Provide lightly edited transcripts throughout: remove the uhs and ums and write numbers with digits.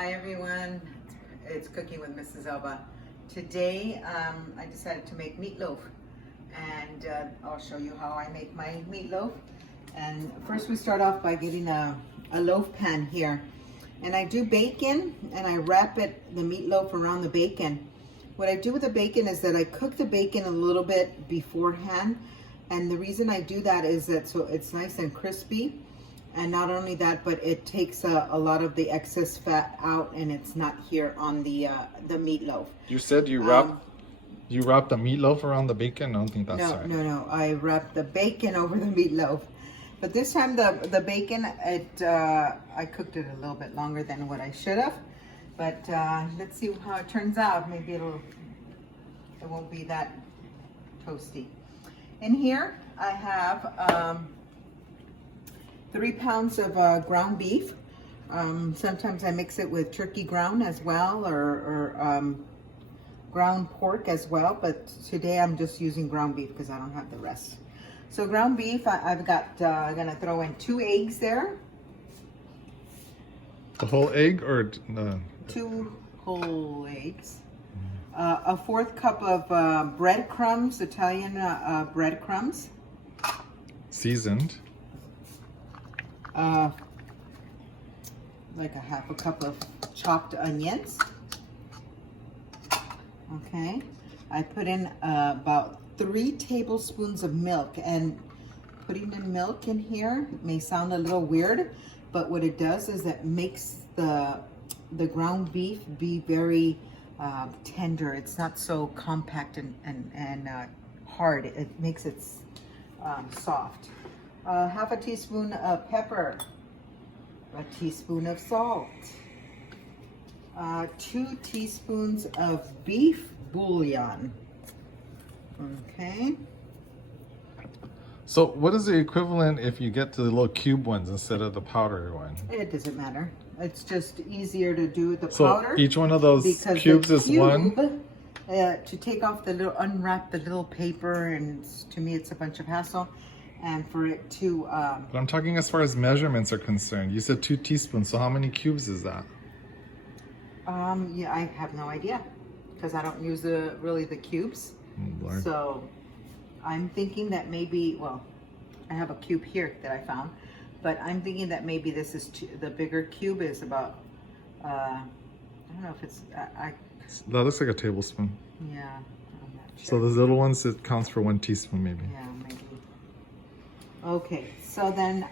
Hi everyone, it's Cooking with Mrs. Elva. Today I decided to make meatloaf, and I'll show you how I make my meatloaf. And first we start off by getting a loaf pan here, and I do bacon and I wrap the meatloaf around the bacon. What I do with the bacon is that I cook the bacon a little bit beforehand, and the reason I do that is that so it's nice and crispy. And not only that, but it takes a lot of the excess fat out, and it's not here on the meatloaf. You said you wrap the meatloaf around the bacon? I don't think that's right. No. I wrap the bacon over the meatloaf. But this time the bacon, I cooked it a little bit longer than what I should have. But let's see how it turns out. Maybe it won't be that toasty. In here I have 3 pounds of ground beef. Sometimes I mix it with turkey ground as well, or ground pork as well, but today I'm just using ground beef because I don't have the rest. So ground beef, I'm gonna throw in 2 eggs there. The whole egg or 2 whole eggs. A 1/4 cup of breadcrumbs, Italian breadcrumbs. Seasoned. Like a 1/2 cup of chopped onions. Okay, I put in about 3 tablespoons of milk, and putting the milk in here may sound a little weird, but what it does is it makes the ground beef be very tender. It's not so compact and hard. It makes it soft. 1/2 teaspoon of pepper, 1 teaspoon of salt, 2 teaspoons of beef bouillon. Okay. So what is the equivalent if you get to the little cube ones instead of the powder one? It doesn't matter. It's just easier to do the so powder. Each one of those cubes is one? To take off unwrap the little paper, and to me it's a bunch of hassle. And for it to... But I'm talking as far as measurements are concerned. You said 2 teaspoons, so how many cubes is that? Yeah, I have no idea, because I don't use really the cubes. Lord. So I'm thinking that maybe, well, I have a cube here that I found, but I'm thinking that maybe this is the bigger cube is about, I don't know if it's, That looks like a tablespoon. yeah, I'm not sure. So those little ones, it counts for 1 teaspoon maybe. Yeah, maybe. Okay, so then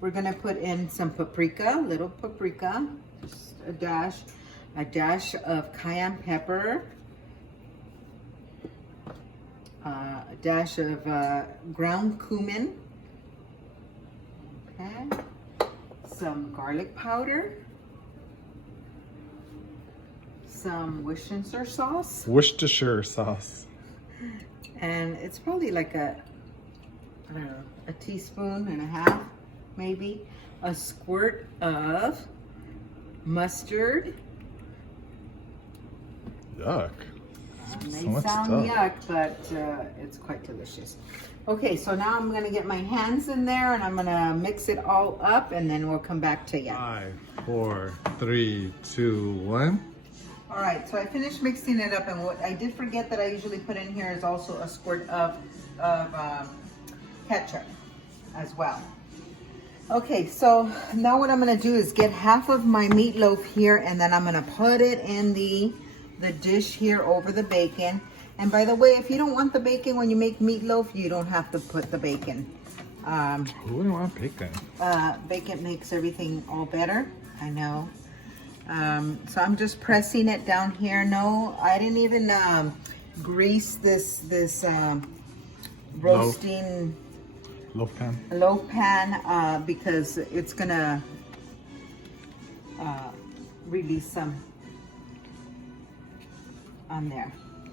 we're gonna put in some paprika, little paprika, just a dash of cayenne pepper, a dash of ground cumin, okay, some garlic powder, some Worcestershire sauce. Worcestershire sauce. And it's probably like I don't know, a teaspoon and a half, maybe. A squirt of mustard. Yuck. May So much sound stuff. yuck, but it's quite delicious. Okay, so now I'm gonna get my hands in there and I'm gonna mix it all up, and then we'll come back to you. 5, 4, 3, 2, 1. All right, so I finished mixing it up, and what I did forget that I usually put in here is also a squirt of ketchup as well. Okay, so now what I'm gonna do is get half of my meatloaf here, and then I'm gonna put it in the dish here over the bacon. And by the way, if you don't want the bacon when you make meatloaf, you don't have to put the bacon. Who wouldn't want bacon? Bacon makes everything all better, I know. So I'm just pressing it down here. No, I didn't even grease this roasting Loaf pan because it's gonna release some on there.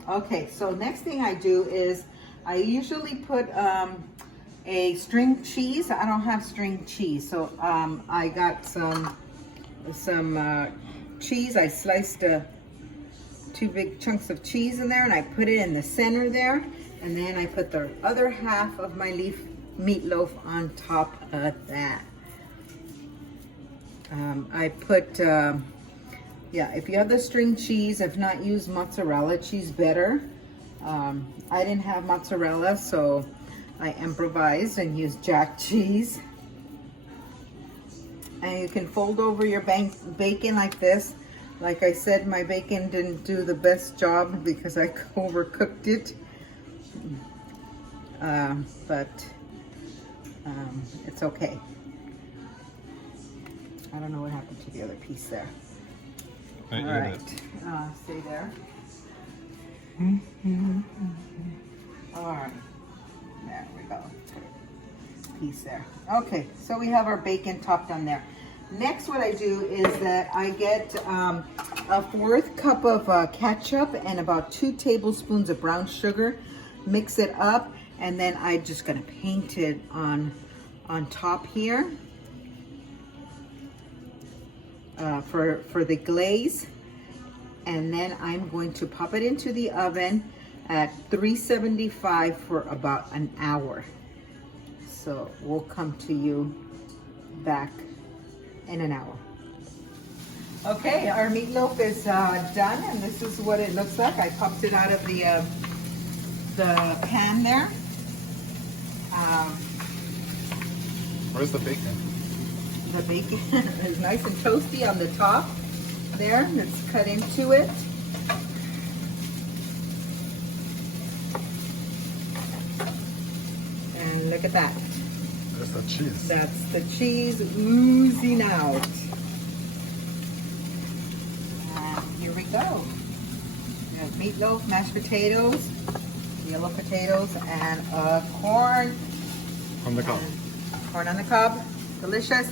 Okay, so next thing I do is I usually put a string cheese. I don't have string cheese, so I got some cheese. I sliced 2 big chunks of cheese in there, and I put it in the center there, and then I put the other half of my meatloaf on top of that. I put, yeah, if you have the string cheese, if not, use mozzarella cheese better. I didn't have mozzarella, so I improvised and used jack cheese. And you can fold over your bacon like this. Like I said, my bacon didn't do the best job because I overcooked it. But it's okay. I don't know what happened to the other piece there. I All ate right, it. stay there. All right, there we go. Piece there. Okay, so we have our bacon topped on there. Next, what I do is that I get a 1/4 cup of ketchup and about 2 tablespoons of brown sugar. Mix it up, and then I'm just gonna paint it on top here for the glaze. And then I'm going to pop it into the oven at 375 for about an hour. So we'll come to you back in an hour. Okay, our meatloaf is done, and this is what it looks like. I popped it out of the pan there. Where's the bacon? The bacon is nice and toasty on the top there. It's cut into it. And look at that. There's the cheese. That's the cheese oozing out. And here we go. We have meatloaf, mashed potatoes, yellow potatoes, and corn. On the cob. Corn on the cob. Delicious.